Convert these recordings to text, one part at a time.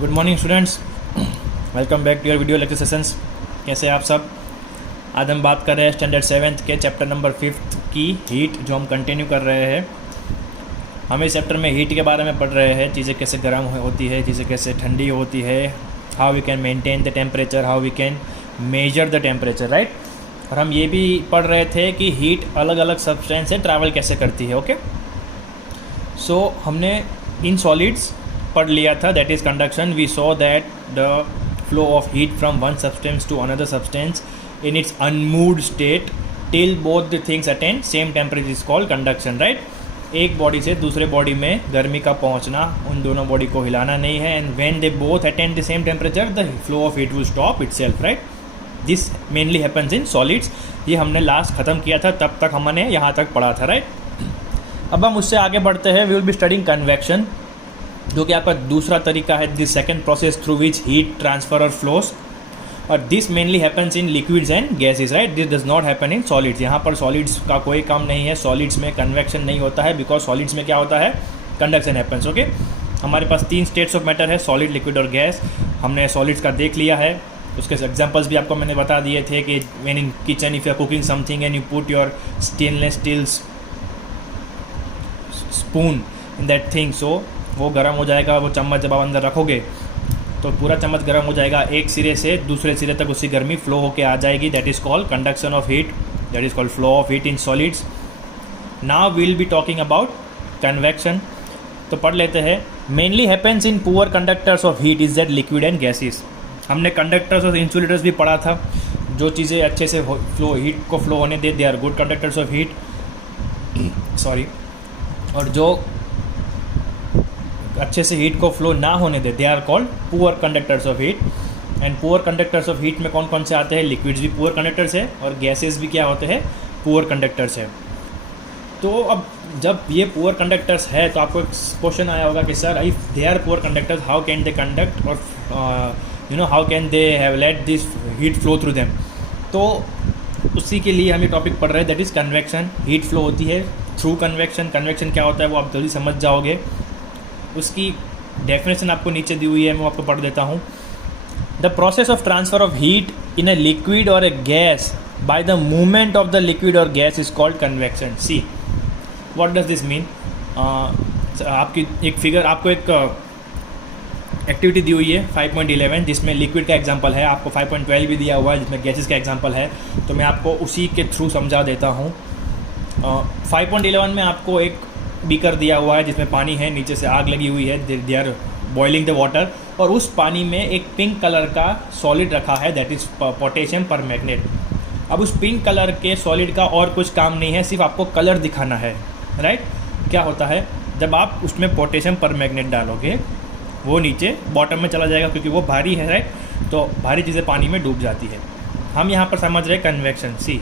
Good morning students, welcome back to your video lecture sessions. कैसे हैं आप सब। आज हम बात कर रहे हैं स्टैंडर्ड 7th के चैप्टर नंबर 5 की हीट, जो हम कंटिन्यू कर रहे हैं। हम इस चैप्टर में हीट के बारे में पढ़ रहे हैं, चीज़ें कैसे गर्म होती है, चीज़ें कैसे ठंडी होती है, how we can maintain the temperature, how we can measure the temperature, right. और हम ये भी पढ़ रहे थे कि हीट अलग अलग सब्सटेंस से ट्रैवल कैसे करती है। ओके, सो हमने इन सॉलिड्स पढ़ लिया था, that is conduction. We saw that the flow of heat from one substance to another substance in its unmoved state till both the things attain same temperature is called conduction, right. एक body से दूसरे body में गर्मी का पहुंचना, उन दोनों body को हिलाना नहीं है। And when they both attain the same temperature the flow of heat will stop itself, right. This mainly happens in solids. ये हमने लास्ट ख़त्म किया था, तब तक हमने यहाँ तक पढ़ा था, राइट। अब हम उससे आगे बढ़ते हैं। We will be studying convection, जो कि आपका दूसरा तरीका है, this second process through which heat transfer और फ्लोस। और this mainly happens in liquids and gases, right. This does not happen in solids. यहाँ पर सॉलिड्स का कोई काम नहीं है, सॉलिड्स में कन्वेक्शन नहीं होता है, बिकॉज सॉलिड्स में क्या होता है, कंडक्शन हैपन्स। ओके, हमारे पास 3 स्टेट्स ऑफ मैटर है, सॉलिड, लिक्विड और गैस। हमने सॉलिड्स का देख लिया है, उसके एग्जांपल्स भी आपको मैंने बता दिए थे कि when in kitchen if you are cooking something and you put your stainless steel spoon in that thing, so वो गर्म हो जाएगा। वो चम्मच जब आप अंदर रखोगे तो पूरा चम्मच गर्म हो जाएगा, एक सिरे से दूसरे सिरे तक उसकी गर्मी फ्लो होके आ जाएगी। That is called conduction of heat, that is called flow of heat in solids. Now we will be talking about convection. तो पढ़ लेते हैं। Mainly happens in poor conductors of heat is that liquid and gases. हमने conductors और insulators भी पढ़ा था। जो चीज़ें अच्छे से फ्लो हीट को फ्लो होने दे, they are good conductors of heat, sorry. और जो अच्छे से हीट को फ्लो ना होने दे, they are called poor conductors of heat. And poor conductors of heat में कौन कौन से आते हैं, लिक्विड्स भी पुअर कंडक्टर्स है और गैसेस भी क्या होते हैं, पुअर कंडक्टर्स है। तो अब जब ये पुअर कंडक्टर्स है तो आपको एक क्वेश्चन आया होगा कि sir if they are poor conductors how can they conduct और how can they have let this heat flow through them. तो उसी के लिए हम ये टॉपिक पढ़ रहे हैं, that is convection. Heat flow होती है थ्रू कन्वेक्शन। कन्वेक्शन क्या होता है वो आप जल्दी समझ जाओगे। उसकी डेफिनेशन आपको नीचे दी हुई है, मैं आपको पढ़ देता हूँ। The process of transfer of heat in a liquid और a gas by the movement of the liquid और gas is called convection. See what does this mean. आपकी एक फिगर, आपको एक एक्टिविटी दी हुई है 5.11, जिसमें लिक्विड का एग्जांपल है। आपको 5.12 भी दिया हुआ है, जिसमें गैसेस का एग्जांपल है। तो मैं आपको उसी के थ्रू समझा देता हूँ। 5.11 में आपको एक बीकर दिया हुआ है जिसमें पानी है, नीचे से आग लगी हुई है, they are boiling the water. और उस पानी में एक पिंक कलर का सॉलिड रखा है, दैट इज़ पोटेशियम परमैंगनेट। अब उस पिंक कलर के सॉलिड का और कुछ काम नहीं है, सिर्फ आपको कलर दिखाना है, राइट। क्या होता है, जब आप उसमें पोटेशियम परमैंगनेट डालोगे वो नीचे बॉटम में चला जाएगा, क्योंकि वो भारी है, राइट। तो भारी चीज़ें पानी में डूब जाती है। हम यहाँ पर समझ रहे कन्वेक्शन। सी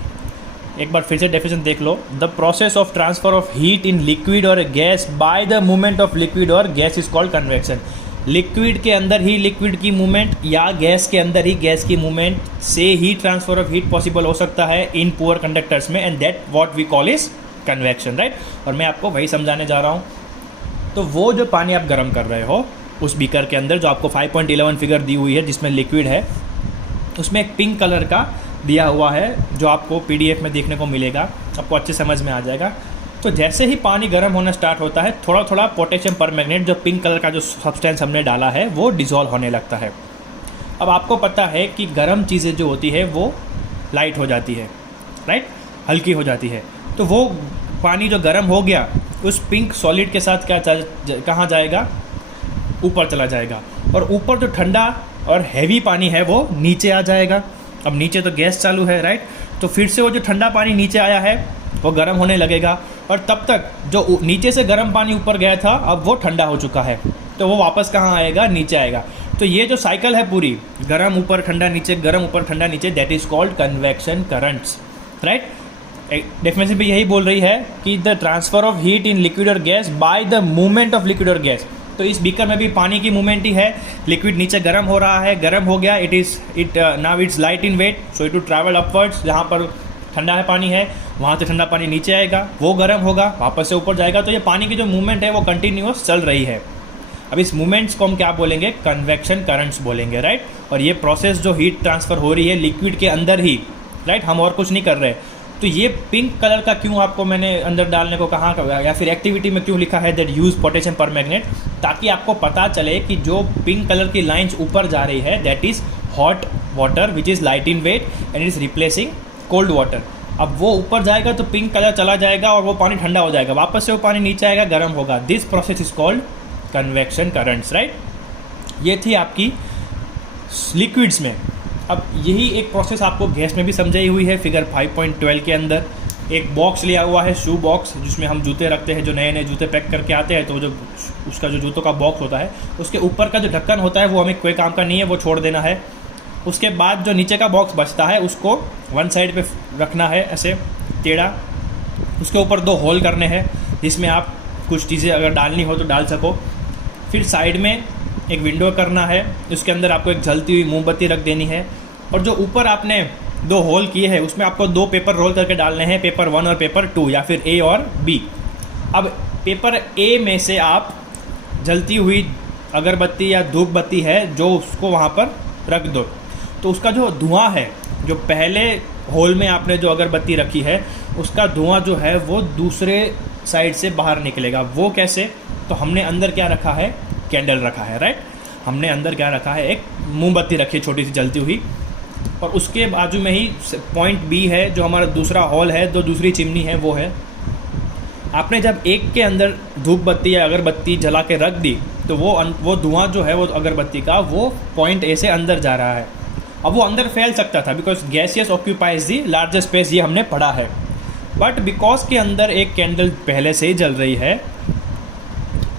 एक बार फिर से डेफिनेशन देख लो। The process of transfer of heat in liquid और gas by the movement of liquid और gas is called convection. Liquid के अंदर ही लिक्विड की मूवमेंट या गैस के अंदर ही गैस की मूवमेंट से ही ट्रांसफर ऑफ हीट पॉसिबल हो सकता है इन पुअर कंडक्टर्स में, and that what we call is convection, right. और मैं आपको वही समझाने जा रहा हूँ। तो वो जो पानी आप गर्म कर रहे हो उस बीकर के अंदर, जो आपको 5.11 फिगर दी हुई है जिसमें लिक्विड है, उसमें एक पिंक कलर का दिया हुआ है, जो आपको PDF में देखने को मिलेगा, आपको अच्छे समझ में आ जाएगा। तो जैसे ही पानी गर्म होना स्टार्ट होता है, थोड़ा थोड़ा पोटेशियम परमैंगनेट, जो पिंक कलर का जो सब्सटेंस हमने डाला है, वो डिज़ोल्व होने लगता है। अब आपको पता है कि गर्म चीज़ें जो होती है वो लाइट हो जाती है, राइट, हल्की हो जाती है। तो वो पानी जो गर्म हो गया उस पिंक सॉलिड के साथ कहाँ जाएगा, ऊपर चला जाएगा। और ऊपर जो ठंडा और हैवी पानी है वो नीचे आ जाएगा। अब नीचे तो गैस चालू है, राइट। तो फिर से वो जो ठंडा पानी नीचे आया है वो गर्म होने लगेगा, और तब तक जो नीचे से गर्म पानी ऊपर गया था अब वो ठंडा हो चुका है, तो वो वापस कहाँ आएगा, नीचे आएगा। तो ये जो साइकिल है पूरी, गर्म ऊपर ठंडा नीचे, गर्म ऊपर ठंडा नीचे, that is called convection currents, right. Definition भी यही बोल रही है कि the transfer of heat in liquid और gas by the movement of liquid और गैस। तो इस बीकर में भी पानी की मूवमेंट ही है। लिक्विड नीचे गर्म हो रहा है, गर्म हो गया, now it's light in weight, so it to travel upwards. जहाँ पर ठंडा है पानी है, वहाँ से ठंडा पानी नीचे आएगा, वो गर्म होगा, वापस से ऊपर जाएगा। तो ये पानी की जो मूवमेंट है वो कंटिन्यूअस चल रही है। अब इस मूवमेंट्स को हम क्या बोलेंगे, कन्वेक्शन करंट्स बोलेंगे, राइट। और ये प्रोसेस जो हीट ट्रांसफ़र हो रही है लिक्विड के अंदर ही, राइट, हम और कुछ नहीं कर रहे। तो ये पिंक कलर का क्यों आपको मैंने अंदर डालने को कहा, या फिर एक्टिविटी में क्यों लिखा है दैट यूज़ पोटेशियम परमैंगनेट, ताकि आपको पता चले कि जो पिंक कलर की लाइंस ऊपर जा रही है that is hot water which is light in weight and it is replacing cold water. अब वो ऊपर जाएगा तो पिंक कलर चला जाएगा और वो पानी ठंडा हो जाएगा, वापस से वो पानी नीचे आएगा, गर्म होगा। This process is called convection currents, right. ये थी आपकी लिक्विड्स में। अब यही एक प्रोसेस आपको गैस में भी समझाई हुई है फिगर 5.12 के अंदर। एक बॉक्स लिया हुआ है, शू बॉक्स, जिसमें हम जूते रखते हैं। जो नए नए जूते पैक करके आते हैं तो जो उसका जो जूतों का बॉक्स होता है उसके ऊपर का जो ढक्कन होता है वो हमें कोई काम का नहीं है, वो छोड़ देना है। उसके बाद जो नीचे का बॉक्स बचता है उसको वन साइड पे रखना है ऐसे टेढ़ा। उसके ऊपर 2 होल करने हैं जिसमें आप कुछ चीज़ें अगर डालनी हो तो डाल सको। फिर साइड में एक विंडो करना है, उसके अंदर आपको एक जलती हुई मोमबत्ती रख देनी है। और जो ऊपर आपने 2 होल किए हैं उसमें आपको 2 पेपर रोल करके डालने हैं, पेपर 1 और पेपर 2, या फिर ए और बी। अब पेपर ए में से आप जलती हुई अगरबत्ती या धूप बत्ती है जो उसको वहाँ पर रख दो। तो उसका जो धुआं है, जो पहले होल में आपने जो अगरबत्ती रखी है उसका धुआं जो है वो दूसरे साइड से बाहर निकलेगा। वो कैसे, तो हमने अंदर क्या रखा है, कैंडल रखा है, राइट। हमने अंदर क्या रखा है, एक मोमबत्ती रखी है छोटी सी जलती हुई, और उसके बाजू में ही पॉइंट बी है जो हमारा दूसरा हॉल है, जो दूसरी चिमनी है वो है। आपने जब एक के अंदर धूप बत्ती या अगरबत्ती जला के रख दी तो वो धुआं जो है वो अगरबत्ती का वो पॉइंट ए से अंदर जा रहा है। अब वो अंदर फैल सकता था because gaseous occupies the largest space, ये हमने पढ़ा है। बट बिकॉज के अंदर एक कैंडल पहले से ही जल रही है,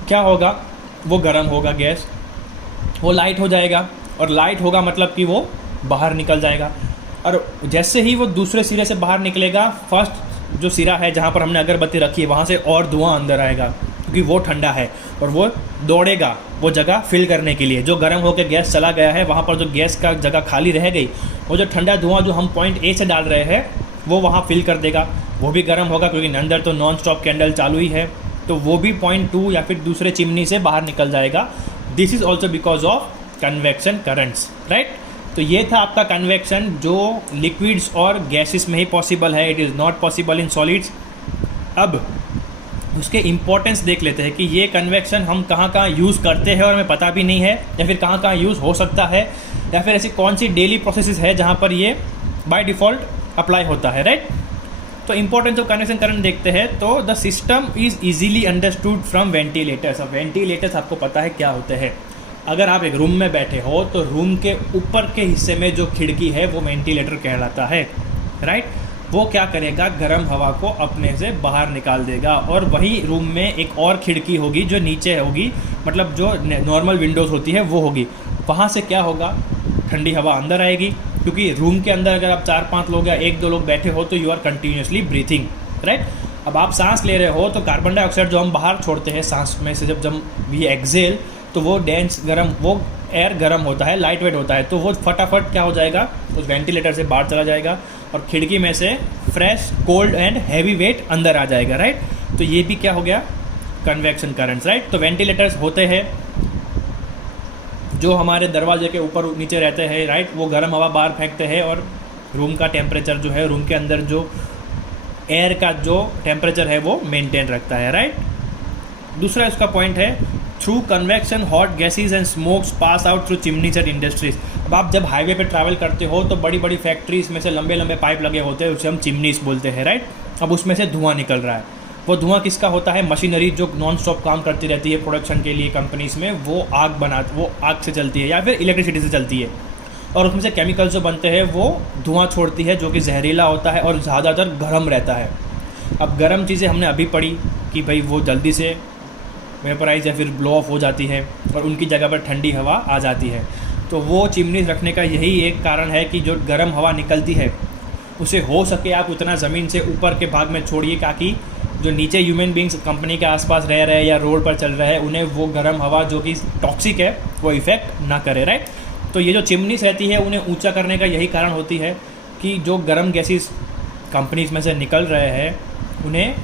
क्या होगा, वो गर्म होगा गैस, वो लाइट हो जाएगा, और लाइट होगा मतलब कि वो बाहर निकल जाएगा। और जैसे ही वो दूसरे सिरे से बाहर निकलेगा, फर्स्ट जो सिरा है जहाँ पर हमने अगरबत्ती रखी है वहाँ से और धुआं अंदर आएगा क्योंकि वो ठंडा है, और वो दौड़ेगा वो जगह फिल करने के लिए। जो गर्म होकर गैस चला गया है वहाँ पर जो गैस का जगह खाली रह गई, वो जो ठंडा धुआं जो हम पॉइंट ए से डाल रहे हैं वो वहाँ फिल कर देगा। वो भी गर्म होगा क्योंकि अंदर तो नॉन स्टॉप कैंडल चालू ही है, तो वो भी पॉइंट 2 या फिर दूसरे चिमनी से बाहर निकल जाएगा। This is also because of convection currents, right. तो ये था आपका कन्वेक्शन जो लिक्विड्स और गैसेस में ही पॉसिबल है, it is not possible in solids. अब उसके इम्पोर्टेंस देख लेते हैं कि ये कन्वेक्शन हम कहाँ कहाँ यूज़ करते हैं और हमें पता भी नहीं है, या फिर कहाँ कहाँ यूज़ हो सकता है, या फिर ऐसी कौन सी डेली प्रोसेसेस है जहाँ पर ये बाय डिफ़ॉल्ट अप्लाई होता है, राइट। तो इंपॉर्टेंस ऑफ कन्वेक्शन करंट देखते हैं। तो the system is easily understood from ventilators. अब वेंटिलेटर्स आपको पता है क्या होते हैं। अगर आप एक रूम में बैठे हो तो रूम के ऊपर के हिस्से में जो खिड़की है वो वेंटिलेटर कहलाता है, राइट। वो क्या करेगा, गर्म हवा को अपने से बाहर निकाल देगा, और वही रूम में एक और खिड़की होगी जो नीचे होगी, मतलब जो नॉर्मल विंडोज़ होती है वो होगी। वहाँ से क्या होगा, ठंडी हवा अंदर आएगी, क्योंकि रूम के अंदर अगर आप 4-5 लोग या 1-2 लोग बैठे हो तो you are continuously breathing, right. अब आप सांस ले रहे हो तो कार्बन डाइऑक्साइड जो हम बाहर छोड़ते हैं सांस में से, जब वी एक्सेल तो वो डेंस गर्म, वो एयर गर्म होता है, लाइट वेट होता है, तो वो फटाफट क्या हो जाएगा, उस वेंटिलेटर से बाहर चला जाएगा और खिड़की में से fresh cold and heavy weight अंदर आ जाएगा, राइट। तो ये भी क्या हो गया, कन्वेक्शन करंट्स, राइट। तो वेंटिलेटर्स होते हैं जो हमारे दरवाजे के ऊपर नीचे रहते हैं, राइट। वो गर्म हवा बाहर फेंकते हैं और रूम का टेम्परेचर जो है, रूम के अंदर जो एयर का जो टेम्परेचर है वो मेंटेन रखता है, राइट। दूसरा इसका पॉइंट है, through convection hot gases and smokes pass out through chimneys and industries. अब आप जब हाईवे पे ट्रैवल करते हो तो बड़ी बड़ी फैक्ट्रीज में से लंबे लंबे पाइप लगे होते हैं, उसे हम चिमनीज बोलते हैं, राइट। अब उसमें से धुआं निकल रहा है, वो धुआं किसका होता है, मशीनरी जो नॉन स्टॉप काम करती रहती है प्रोडक्शन के लिए कंपनीज में, वो आग से चलती है या फिर इलेक्ट्रिसिटी से चलती है, और उसमें से केमिकल्स जो बनते हैं वो धुआं छोड़ती है जो कि जहरीला होता है और ज़्यादातर गर्म रहता है। अब गर्म चीज़ें हमने अभी पढ़ी कि भाई वो जल्दी से वेपराइज या फिर ब्लो ऑफ हो जाती है और उनकी जगह पर ठंडी हवा आ जाती है। तो वो चिमनीज रखने का यही एक कारण है कि जो गर्म हवा निकलती है उसे हो सके आप उतना ज़मीन से ऊपर के भाग में छोड़िए, ताकि जो नीचे ह्यूमन बींग्स कंपनी के आसपास रह रहे हैं या रोड पर चल रहे हैं उन्हें वो गर्म हवा जो कि टॉक्सिक है वो इफ़ेक्ट ना करे, राइट। तो ये जो चिमनीज रहती है उन्हें ऊंचा करने का यही कारण होती है कि जो गर्म गैसेस कंपनीज में से निकल रहे हैं उन्हें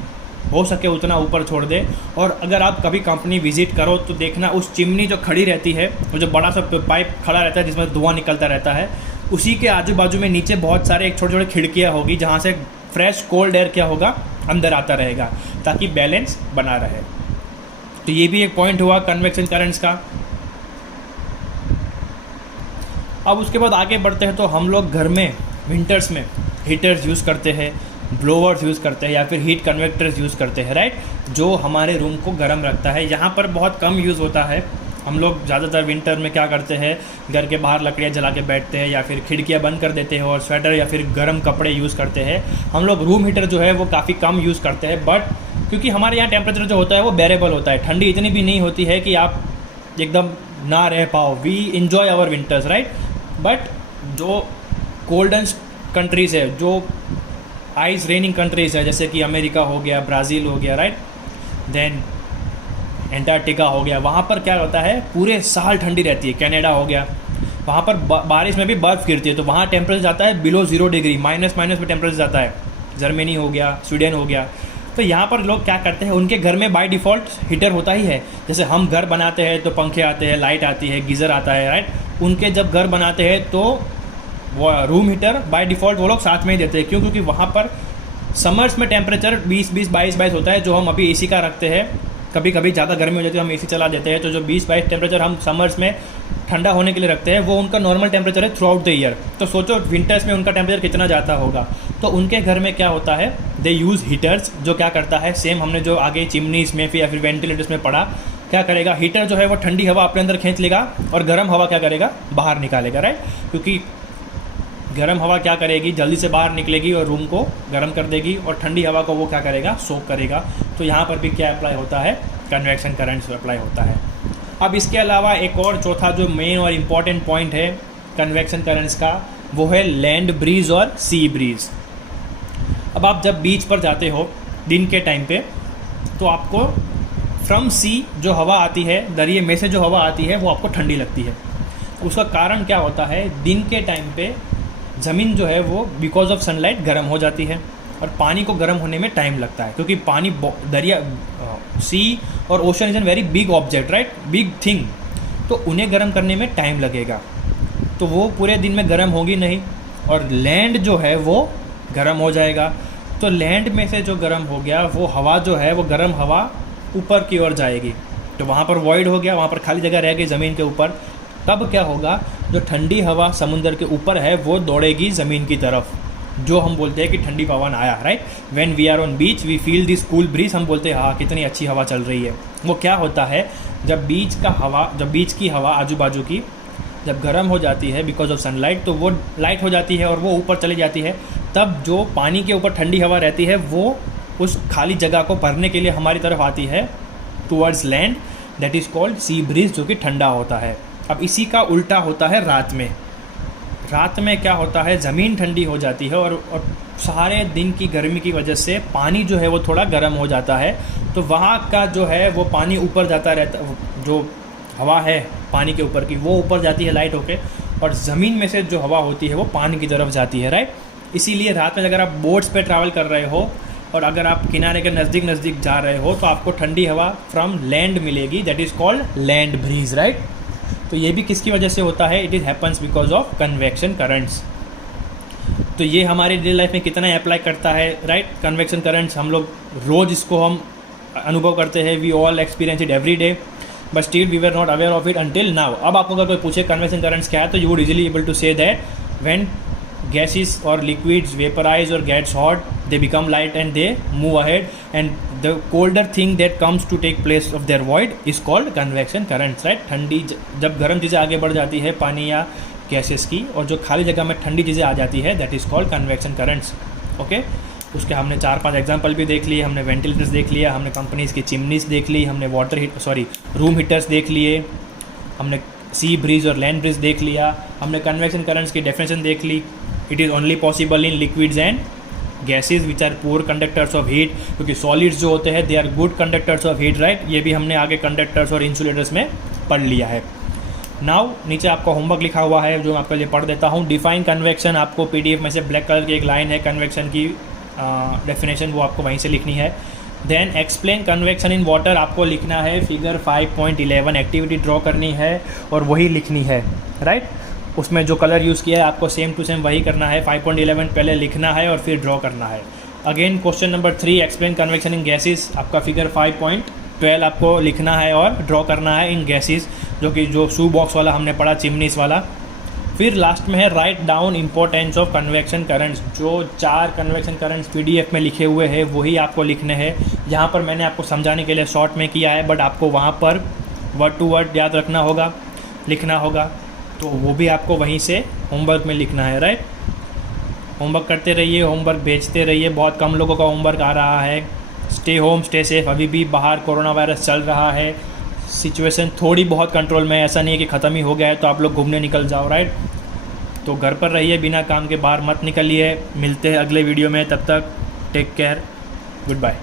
हो सके उतना ऊपर छोड़ दे। और अगर आप कभी कंपनी विजिट करो तो देखना उस चिमनी जो खड़ी रहती है, वो जो बड़ा सा पाइप खड़ा रहता है जिसमें धुआं निकलता रहता है, उसी के आजू बाजू में नीचे बहुत सारे एक छोटे छोटे खिड़कियाँ होगी जहाँ से फ्रेश कोल्ड एयर क्या होगा अंदर आता रहेगा, ताकि बैलेंस बना रहे। तो ये भी एक पॉइंट हुआ कन्वेक्शन करंट्स का। अब उसके बाद आगे बढ़ते हैं तो हम लोग घर में विंटर्स में हीटर्स यूज़ करते हैं, ब्लोअर्स यूज़ करते हैं या फिर हीट कन्वेक्टर्स यूज़ करते हैं, राइट, जो हमारे रूम को गर्म रखता है। यहाँ पर बहुत कम यूज़ होता है। हम लोग ज़्यादातर विंटर में क्या करते हैं, घर के बाहर लकड़ियाँ जला के बैठते हैं या फिर खिड़कियाँ बंद कर देते हैं और स्वेटर या फिर गर्म कपड़े यूज़ करते हैं। हम लोग रूम हीटर जो है वो काफ़ी कम यूज़ करते हैं, बट क्योंकि हमारे यहाँ टेम्परेचर जो होता है वो बेरेबल होता है, ठंडी इतनी भी नहीं होती है कि आप एकदम ना रह पाओ। We enjoy our winters, right. But जो कोल्डन कंट्रीज़ है, जो आइस रेनिंग कंट्रीज़ है, जैसे कि अमेरिका हो गया, ब्राज़ील हो गया, राइट, देन एंटार्क्टिका हो गया, वहाँ पर क्या होता है पूरे साल ठंडी रहती है। कनाडा हो गया, वहाँ पर बारिश में भी बर्फ़ गिरती है, तो वहाँ टेम्परेचर जाता है बिलो 0 डिग्री, माइनस में टेम्परेचर जाता है। जर्मनी हो गया, स्वीडन हो गया। तो यहाँ पर लोग क्या करते हैं, उनके घर में बाय डिफ़ॉल्ट हीटर होता ही है। जैसे हम घर बनाते हैं तो पंखे आते हैं, लाइट आती है, गीज़र आता है, राइट। उनके जब घर बनाते हैं तो वो रूम हीटर बाय डिफ़ॉल्ट वो लोग साथ में ही देते हैं। क्यों? क्योंकि वहाँ पर समर्स में टेम्परेचर 20-20, 22-22 होता है, जो हम अभी एसी का रखते हैं। कभी कभी ज़्यादा गर्मी हो जाती है, हम एसी चला देते हैं, तो जो 20-22 टेम्परेचर हम समर्स में ठंडा होने के लिए रखते हैं, वो उनका नॉर्मल टेम्परेचर है थ्रू आउट द ईयर। तो सोचो विंटर्स में उनका टेम्परेचर कितना जाता होगा। तो उनके घर में क्या होता है, दे यूज़ हीटर्स, जो क्या करता है, सेम हमने जो आगे चिमनीज़ में या फिर वेंटिलेटर्स में पढ़ा, क्या करेगा, हीटर जो है वो ठंडी हवा अपने अंदर खींच लेगा और गर्म हवा क्या करेगा, बाहर निकालेगा, राइट। क्योंकि गर्म हवा क्या करेगी, जल्दी से बाहर निकलेगी और रूम को गर्म कर देगी, और ठंडी हवा को वो क्या करेगा, सोक करेगा। तो यहाँ पर भी क्या अप्लाई होता है, कन्वेक्शन करंट्स अप्लाई होता है। अब इसके अलावा एक और चौथा जो मेन और इम्पॉर्टेंट पॉइंट है कन्वेक्शन करंट्स का, वो है लैंड ब्रीज और सी ब्रीज। अब आप जब बीच पर जाते हो दिन के टाइम पे, तो आपको फ्रॉम सी जो हवा आती है, दरिए में से जो हवा आती है, वो आपको ठंडी लगती है। उसका कारण क्या होता है, दिन के टाइम पे ज़मीन जो है वो बिकॉज ऑफ सनलाइट गर्म हो जाती है, और पानी को गर्म होने में टाइम लगता है, क्योंकि पानी दरिया सी और ocean is an very big object, right, big thing, तो उन्हें गर्म करने में टाइम लगेगा। तो वो पूरे दिन में गर्म होगी नहीं, और लैंड जो है वो गर्म हो जाएगा। तो लैंड में से जो गर्म हो गया, वो हवा जो है वो गर्म हवा ऊपर की ओर जाएगी, तो वहाँ पर वॉइड हो गया, वहाँ पर खाली जगह रह गई ज़मीन के ऊपर। तब क्या होगा, जो ठंडी हवा समुंदर के ऊपर है वो दौड़ेगी ज़मीन की तरफ, जो हम बोलते हैं कि ठंडी पवन आया, right. When we are on beach we feel this cool breeze, हम बोलते हैं हाँ कितनी अच्छी हवा चल रही है। वो क्या होता है, जब बीच की हवा आजू बाजू की जब गर्म हो जाती है बिकॉज ऑफ सनलाइट, तो वो लाइट हो जाती है और वो ऊपर चली जाती है। तब जो पानी के ऊपर ठंडी हवा रहती है वो उस खाली जगह को भरने के लिए हमारी तरफ आती है towards land, that is called sea breeze, जो कि ठंडा होता है। अब इसी का उल्टा होता है रात में। रात में क्या होता है, ज़मीन ठंडी हो जाती है और सारे दिन की गर्मी की वजह से पानी जो है वो थोड़ा गर्म हो जाता है, तो वहाँ का जो है वो पानी ऊपर जाता रहता, जो हवा है पानी के ऊपर की वो ऊपर जाती है लाइट होके, और ज़मीन में से जो हवा होती है वो पानी की तरफ जाती है, राइट। इसीलिए रात में अगर आप बोट्स पे ट्रैवल कर रहे हो और अगर आप किनारे के नज़दीक जा रहे हो, तो आपको ठंडी हवा फ्रॉम लैंड मिलेगी, that is called land breeze, right. तो ये भी किसकी वजह से होता है, it is happens because of convection currents. तो ये हमारी डेली लाइफ में कितना अप्लाई करता है, राइट, कन्वेक्शन करंट्स। हम लोग रोज़ इसको हम अनुभव करते हैं, we all experience it every day, but still we were not aware of it until now. अब आपको अगर कोई पूछे कन्वेक्शन करंट्स क्या है, तो you would easily able to say that when gases or liquids vaporize or gets hot, they become light and they move ahead, and the colder thing that comes to take place of their void is called convection currents, right। ठंडी जब गर्म चीज़ें आगे बढ़ जाती है पानी या गैसेस की, और जो खाली जगह में ठंडी चीज़ें आ जाती है, that is called convection currents, okay. उसके हमने 4-5 एग्जांपल भी देख लिए, हमने वेंटिलेटर्स देख लिया, हमने कंपनीज़ की चिमनीज देख ली, हमने रूम हीटर्स देख लिए, हमने सी ब्रीज और लैंड ब्रीज देख लिया, हमने कन्वेक्शन करंट्स की डेफिनेशन देख ली। It is only possible in liquids and gases which are poor conductors of heat, क्योंकि सॉलिड्स जो होते हैं they are good conductors of heat, right. ये भी हमने आगे कंडक्टर्स और इंसुलेटर्स में पढ़ लिया है। नाउ नीचे आपका होमवर्क लिखा हुआ है जो मैं आपके लिए पढ़ देता हूँ। डिफाइन कन्वेक्शन, आपको PDF में से ब्लैक कलर की एक लाइन है कन्वेक्शन की डेफिनेशन, वो आपको वहीं से लिखनी है। Then explain convection in water आपको लिखना है, फिगर 5.11 एक्टिविटी ड्रॉ करनी है और वही लिखनी है, राइट। उसमें जो कलर यूज़ किया है आपको सेम टू सेम वही करना है, 5.11 पहले लिखना है और फिर ड्रॉ करना है। Again question number 3 explain convection in gases, आपका फिगर 5.12 आपको लिखना है और ड्रॉ करना है इन गैसेस, जो शू बॉक्स वाला हमने पढ़ा, चिमनीस वाला। फिर लास्ट में है write down importance of convection currents, जो 4 कन्वेक्शन करंट्स पीडीएफ में लिखे हुए हैं वही आपको लिखने हैं। यहाँ पर मैंने आपको समझाने के लिए शॉर्ट में किया है, बट आपको वहाँ पर वर्ड टू वर्ड याद रखना होगा, लिखना होगा, तो वो भी आपको वहीं से होमवर्क में लिखना है, राइट। होमवर्क करते रहिए, होमवर्क भेजते रहिए, बहुत कम लोगों का होमवर्क आ रहा है। स्टे होम स्टे सेफ, अभी भी बाहर कोरोना वायरस चल रहा है, सिचुएशन थोड़ी बहुत कंट्रोल में है, ऐसा नहीं है कि ख़त्म ही हो गया है तो आप लोग घूमने निकल जाओ, राइट। तो घर पर रहिए, बिना काम के बाहर मत निकलिए। मिलते हैं अगले वीडियो में, तब तक टेक केयर, गुड बाय।